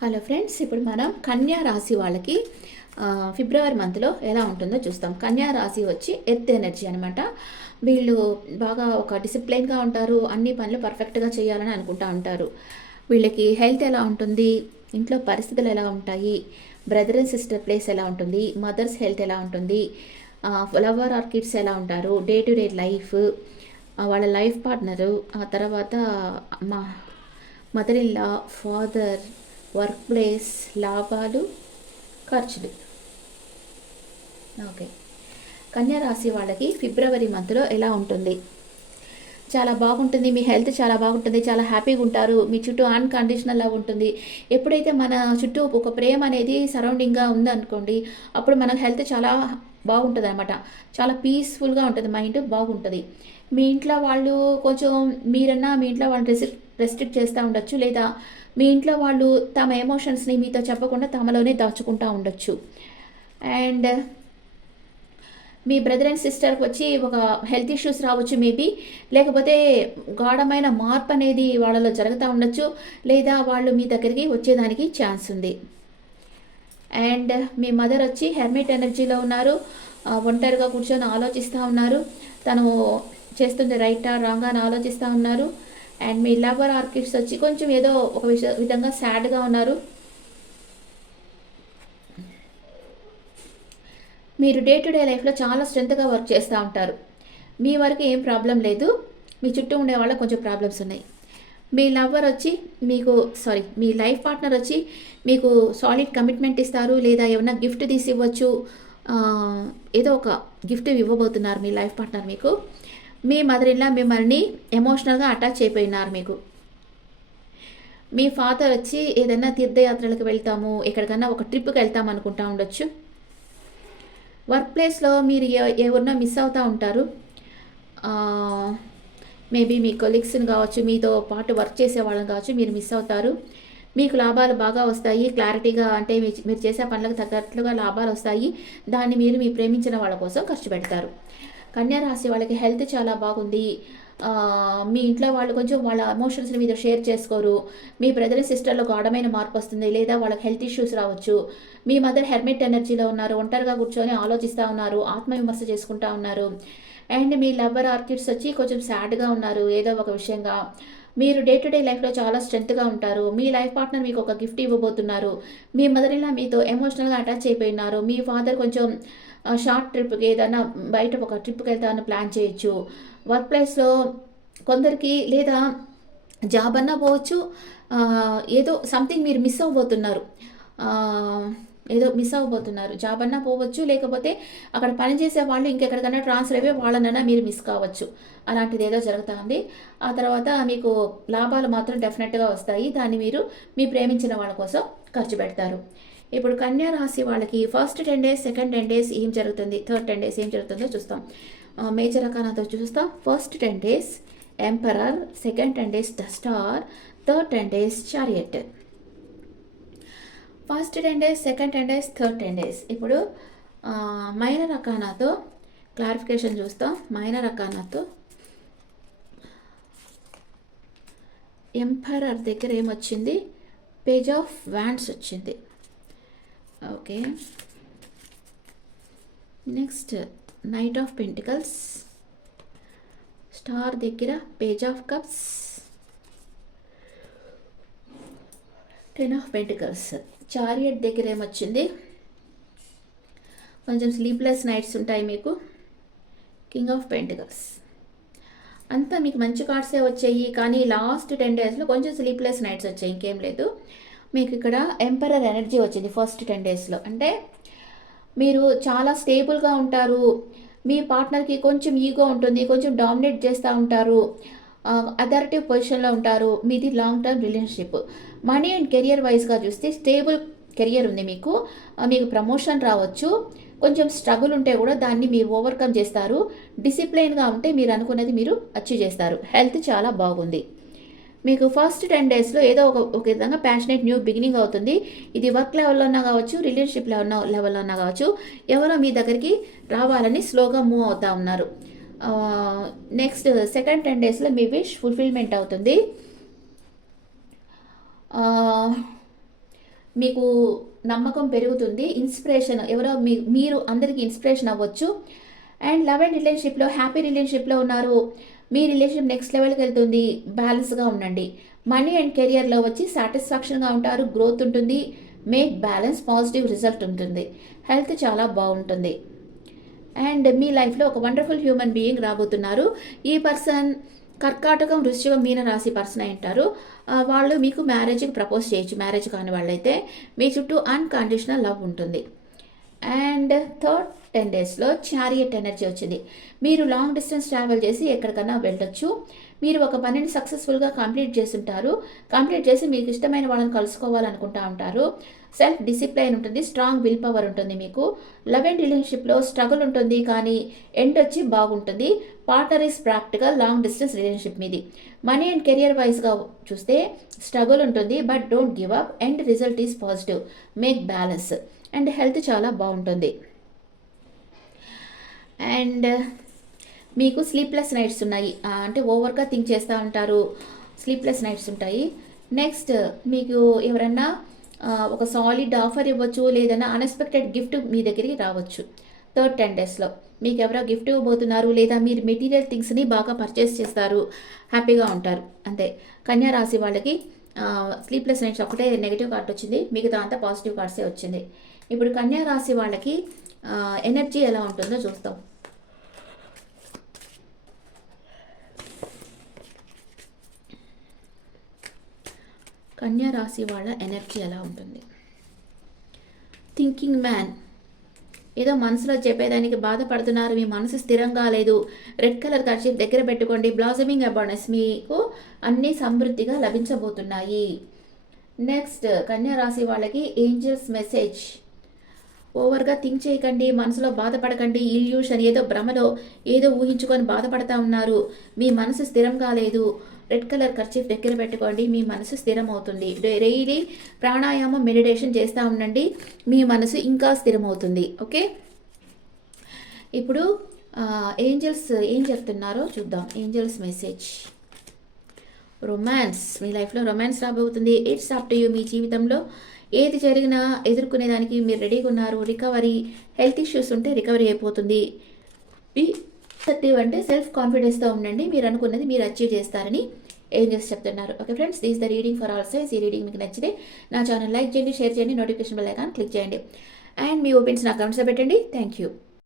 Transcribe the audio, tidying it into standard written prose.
Hello friends, ఇప్పుడు మనం కన్యా రాశి వాళ్ళకి ఫిబ్రవరి మంత్లో ఎలా ఉంటుందో చూస్తాం. కన్యా రాశి వచ్చి ఎర్త్ ఎనర్జీ అనమాట. వీళ్ళు బాగా ఒక డిసిప్లైన్గా ఉంటారు, అన్ని పనులు పర్ఫెక్ట్గా చేయాలని అనుకుంటూ ఉంటారు. వీళ్ళకి హెల్త్ ఎలా ఉంటుంది, ఇంట్లో పరిస్థితులు ఎలా ఉంటాయి, బ్రదర్ అండ్ సిస్టర్ ప్లేస్ ఎలా ఉంటుంది, మదర్స్ హెల్త్ ఎలా ఉంటుంది, ఫ్లవర్ ఆర్ కిడ్స్ ఎలా ఉంటారు, డే టు డే లైఫ్, వాళ్ళ లైఫ్ పార్ట్నరు, ఆ తర్వాత మా mother in law, father, work place, లాభాలు, ఖర్చులు. ఓకే, కన్యా రాశి వాళ్ళకి ఫిబ్రవరి మంత్లో ఎలా ఉంటుంది? చాలా బాగుంటుంది. మీ హెల్త్ చాలా బాగుంటుంది, చాలా హ్యాపీగా ఉంటారు. మీ చుట్టూ అన్కండిషనల్ లవ్ ఉంటుంది. ఎప్పుడైతే మన చుట్టూ ఒక ప్రేమ అనేది సరౌండింగ్గా ఉందనుకోండి, అప్పుడు మన హెల్త్ చాలా బాగుంటుంది అనమాట. చాలా పీస్ఫుల్గా ఉంటుంది, మైండ్ బాగుంటుంది. మీ ఇంట్లో వాళ్ళు కొంచెం మీరన్నా మీ ఇంట్లో వాళ్ళు రెస్ట్రిక్ట్ చేస్తూ ఉండొచ్చు, లేదా మీ ఇంట్లో వాళ్ళు తమ ఎమోషన్స్ని మీతో చెప్పకుండా తమలోనే దాచుకుంటూ ఉండొచ్చు. అండ్ మీ బ్రదర్ అండ్ సిస్టర్కి వచ్చి ఒక హెల్త్ ఇష్యూస్ రావచ్చు మేబీ, లేకపోతే గాఢమైన మార్పు అనేది వాళ్ళలో జరుగుతూ ఉండొచ్చు, లేదా వాళ్ళు మీ దగ్గరికి వచ్చేదానికి ఛాన్స్ ఉంది. అండ్ మీ మదర్ వచ్చి హెర్మిట్ ఎనర్జీలో ఉన్నారు, ఒంటరిగా కూర్చొని ఆలోచిస్తూ ఉన్నారు, తను చేస్తుంది రైటా రాంగా అని ఆలోచిస్తూ ఉన్నారు. అండ్ మీ లవర్ ఆర్కిడ్స్ వచ్చి కొంచెం ఏదో ఒక విధంగా సాడ్గా ఉన్నారు. మీరు డే టు డే లైఫ్లో చాలా స్ట్రెంత్గా వర్క్ చేస్తూ ఉంటారు. మీ వరకు ఏం ప్రాబ్లం లేదు, మీ చుట్టూ ఉండే వాళ్ళకి కొంచెం ప్రాబ్లమ్స్ ఉన్నాయి. మీ లవర్ వచ్చి మీ లైఫ్ పార్ట్నర్ వచ్చి మీకు సాలిడ్ కమిట్మెంట్ ఇస్తారు, లేదా ఏమైనా గిఫ్ట్ తీసి ఇవ్వచ్చు. ఏదో ఒక గిఫ్ట్ ఇవ్వబోతున్నారు మీ లైఫ్ పార్ట్నర్ మీకు. మీ మదర్ ఇన్ లా మిమ్మల్ని ఎమోషనల్గా అటాచ్ అయిపోయినారు మీకు. మీ ఫాదర్ వచ్చి ఏదైనా తీర్థయాత్రలకు వెళ్తాము, ఎక్కడికన్నా ఒక ట్రిప్కి వెళ్తాము అనుకుంటా ఉండొచ్చు. వర్క్ ప్లేస్లో మీరు ఎవరన్నా మిస్ అవుతూ ఉంటారు. మేబీ మీ కొలీగ్స్ని కావచ్చు, మీతో పాటు వర్క్ చేసే వాళ్ళని కావచ్చు, మీరు మిస్ అవుతారు. మీకు లాభాలు బాగా వస్తాయి, క్లారిటీగా అంటే మీరు చేసే పనులకు తగ్గట్లుగా లాభాలు వస్తాయి. దాన్ని మీరు మీ ప్రేమించిన వాళ్ళ కోసం ఖర్చు పెడతారు. కన్యా రాశి వాళ్ళకి హెల్త్ చాలా బాగుంది. మీ ఇంట్లో వాళ్ళు కొంచెం వాళ్ళ ఎమోషన్స్ని మీద షేర్ చేసుకోరు. మీ బ్రదర్ సిస్టర్లో గాఢమైన మార్పు వస్తుంది, లేదా వాళ్ళకి హెల్త్ ఇష్యూస్ రావచ్చు. మీ మదర్ హెర్మిట్ ఎనర్జీలో ఉన్నారు, ఒంటరిగా కూర్చొని ఆలోచిస్తూ ఉన్నారు, ఆత్మవిమర్శ చేసుకుంటూ ఉన్నారు. అండ్ మీ లవర్ ఆర్కిడ్స్ వచ్చి కొంచెం సాడ్గా ఉన్నారు ఏదో ఒక విషయంగా. మీరు డే టు డే లైఫ్లో చాలా స్ట్రెంత్గా ఉంటారు. మీ లైఫ్ పార్ట్నర్ మీకు ఒక గిఫ్ట్ ఇవ్వబోతున్నారు. మీ మదర్ ఇలా మీతో ఎమోషనల్గా అటాచ్ అయిపోయినారు. మీ ఫాదర్ కొంచెం షార్ట్ ట్రిప్కి ఏదైనా బయట ఒక ట్రిప్కి వెళ్తామని ప్లాన్ చేయొచ్చు. వర్క్ ప్లేస్లో కొందరికి లేదా జాబ్ అన్నా పోవచ్చు, ఏదో సంథింగ్ మీరు మిస్ అవ్వబోతున్నారు, జాబ్ అన్నా పోవచ్చు, లేకపోతే అక్కడ పనిచేసే వాళ్ళు ఇంకెక్కడికైనా ట్రాన్స్ఫర్ అయిపోయి వాళ్ళనైనా మీరు మిస్ కావచ్చు. అలాంటిది ఏదో జరుగుతూ ఉంది. ఆ తర్వాత మీకు లాభాలు మాత్రం డెఫినెట్గా వస్తాయి. దాన్ని మీరు మీ ప్రేమించిన వాళ్ళ కోసం ఖర్చు పెడతారు. ఇప్పుడు కన్యా రాశి వాళ్ళకి ఫస్ట్ 10 days, సెకండ్ 10 days ఏం జరుగుతుంది, థర్డ్ 10 days ఏం జరుగుతుందో చూస్తాం. మేజర్ రకాలతో చూస్తాం. First 10 days emperor, second 10 days the star, third 10 days chariot. First 10 days, second 10 days, third 10 days. ఇప్పుడు మైనర్ రకానాతో క్లారిఫికేషన్ చూస్తాం. మైనర్ రకానాతో ఎంపరర్ దగ్గర ఏమొచ్చింది, పేజ్ ఆఫ్ వ్యాండ్స్ వచ్చింది. Okay, next knight of pentacles, star దగ్గర page of cups, 10 of pentacles. Chariot దగ్గర ఏమొచ్చింది, కొంచెం స్లీప్లెస్ నైట్స్ ఉంటాయి మీకు, కింగ్ ఆఫ్ పెంటికల్స్. అంతా మీకు మంచి కార్డ్సే వచ్చాయి, కానీ లాస్ట్ 10 daysలో కొంచెం స్లీప్లెస్ నైట్స్ వచ్చాయి, ఇంకేం లేదు. మీకు ఇక్కడ ఎంపరర్ ఎనర్జీ వచ్చింది ఫస్ట్ 10 daysలో. అంటే మీరు చాలా స్టేబుల్గా ఉంటారు. మీ పార్ట్నర్కి కొంచెం ఈగో ఉంటుంది, కొంచెం డామినేట్ చేస్తూ ఉంటారు, అథారిటివ్ పొజిషన్లో ఉంటారు. మీది long term relationship. Money and career వైజ్గా చూస్తే స్టేబుల్ కెరియర్ ఉంది మీకు. మీకు ప్రమోషన్ రావచ్చు. కొంచెం స్ట్రగుల్ ఉంటే కూడా దాన్ని మీరు ఓవర్కమ్ చేస్తారు. డిసిప్లైన్గా ఉంటే మీరు అనుకున్నది మీరు అచీవ్ చేస్తారు. హెల్త్ చాలా బాగుంది. మీకు ఫస్ట్ 10 daysలో ఏదో ఒక విధంగా ప్యాషనేట్ న్యూ బిగినింగ్ అవుతుంది. ఇది వర్క్ లెవెల్లో ఉన్నా కావచ్చు, రిలేషన్షిప్ లెవెల్లో ఉన్నా కావచ్చు. ఎవరో మీ దగ్గరికి రావాలని స్లోగా మూవ్ అవుతూ ఉన్నారు. నెక్స్ట్ సెకండ్ 10 daysలో మీ విష్ ఫుల్ఫిల్మెంట్ అవుతుంది. మీకు నమ్మకం పెరుగుతుంది. ఇన్స్పిరేషన్ ఎవరో మీరు అందరికీ ఇన్స్పిరేషన్ అవ్వచ్చు. అండ్ లవ్ అండ్ రిలేషన్షిప్లో హ్యాపీ రిలేషన్షిప్లో ఉన్నారు. మీ రిలేషన్షిప్ నెక్స్ట్ లెవెల్కి వెళ్తుంది. బ్యాలెన్స్గా ఉండండి. మనీ అండ్ కెరియర్లో వచ్చి సాటిస్ఫాక్షన్గా ఉంటారు. గ్రోత్ ఉంటుంది. మేక్ బ్యాలెన్స్, పాజిటివ్ రిజల్ట్ ఉంటుంది. హెల్త్ చాలా బాగుంటుంది. అండ్ మీ లైఫ్లో ఒక వండర్ఫుల్ హ్యూమన్ బీయింగ్ రాబోతున్నారు. ఈ పర్సన్ కర్కాటకం, వృశ్చికం, మీన రాశి పర్సన్ అయి ఉంటారు. వాళ్ళు మీకు మ్యారేజ్కి ప్రపోజ్ చేయొచ్చు. మ్యారేజ్ కాని వాళ్ళైతే మీ చుట్టూ అన్కండిషనల్ లవ్ ఉంటుంది. అండ్ థర్డ్ 10 డేస్లో చారియట్ ఎనర్జీ వచ్చింది. మీరు లాంగ్ డిస్టెన్స్ ట్రావెల్ చేసి ఎక్కడికైనా వెళ్ళొచ్చు. మీరు ఒక పనిని సక్సెస్ఫుల్గా కంప్లీట్ చేస్తుంటారు. కంప్లీట్ చేసి మీకు ఇష్టమైన వాళ్ళని కలుసుకోవాలనుకుంటా ఉంటారు. సెల్ఫ్ డిసిప్లైన్ ఉంటుంది. స్ట్రాంగ్ విల్ పవర్ ఉంటుంది మీకు. లవ్ అండ్ రిలేషన్షిప్లో స్ట్రగుల్ ఉంటుంది, కానీ ఎండ్ వచ్చి బాగుంటుంది. Partner is practical. Long distance relationship మీది. మనీ అండ్ కెరియర్ వైజ్గా చూస్తే స్ట్రగుల్ ఉంటుంది, but don't give up. End result is positive. Make balance. And health చాలా బాగుంటుంది. అండ్ మీకు స్లీప్లెస్ నైట్స్ ఉన్నాయి, అంటే ఓవర్గా థింక్ చేస్తూ ఉంటారు. స్లీప్లెస్ నైట్స్ ఉంటాయి. నెక్స్ట్ మీకు ఎవరన్నా ఒక సాలిడ్ ఆఫర్ ఇవ్వచ్చు, లేదన్నా అన్ఎక్స్పెక్టెడ్ గిఫ్ట్ మీ దగ్గరికి రావచ్చు. థర్డ్ 10 డేస్లో మీకు ఎవరో గిఫ్ట్ ఇవ్వబోతున్నారు, లేదా మీరు మెటీరియల్ థింగ్స్ని బాగా పర్చేస్ చేస్తారు. హ్యాపీగా ఉంటారు. అంతే. కన్యా రాశి వాళ్ళకి స్లీప్లెస్ నైట్స్ ఒకటే నెగిటివ్ కార్డ్ వచ్చింది, మిగతా అంతా పాజిటివ్ కార్డ్సే వచ్చింది. ఇప్పుడు కన్యా రాశి వాళ్ళకి ఎనర్జీ ఎలా ఉంటుందో చూస్తాం. కన్యా రాశి వాళ్ళ ఎనర్జీ ఎలా ఉంటుంది. Thinking man. ఏదో మనసులో చెప్పేదానికి బాధపడుతున్నారు, మీ మనసు స్థిరంగా లేదు. రెడ్ కలర్ కర్చీఫ్ దగ్గర పెట్టుకోండి. బ్లాసమింగ్ అబాండెన్స్, మీకు అన్నీ సమృద్ధిగా లభించబోతున్నాయి. నెక్స్ట్ కన్యా రాశి వాళ్ళకి ఏంజల్స్ మెసేజ్. ఓవర్గా థింక్ చేయకండి, మనసులో బాధపడకండి. ఇల్యూషన్, ఏదో భ్రమలో ఏదో ఊహించుకొని బాధపడతా ఉన్నారు. మీ మనసు స్థిరం కాలేదు. రెడ్ కలర్ కర్చీఫ్ దగ్గర పెట్టుకోండి, మీ మనసు స్థిరం అవుతుంది. డైలీ ప్రాణాయామం, మెడిటేషన్ చేస్తూ ఉండండి, మీ మనసు ఇంకా స్థిరమవుతుంది. ఓకే, ఇప్పుడు ఏంజల్స్ ఏం చెప్తున్నారో చూద్దాం. Angels message. రొమాన్స్. మీ లైఫ్లో రొమాన్స్ రాబోతుంది. It's up to you. మీ జీవితంలో ఏది జరిగినా ఎదుర్కొనేదానికి మీరు రెడీగా ఉన్నారు. రికవరీ. హెల్త్ ఇష్యూస్ ఉంటే రికవరీ అయిపోతుంది. అసర్టివ్ అంటే సెల్ఫ్ కాన్ఫిడెన్స్తో ఉండండి. మీరు అనుకున్నది మీరు అచీవ్ చేస్తారని ఏంజల్స్ చెప్తున్నారు. Okay friends, this the reading for all signs. ఈ రీడింగ్ మీకు నచ్చితే నా ఛానల్ లైక్ చేయండి, షేర్ చేయండి, నోటిఫికేషన్ బెల్ ఐకాన్ క్లిక్ చేయండి. అండ్ మీ ఒపీనియన్స్ నా కమెంట్స్లో పెట్టండి. Thank you.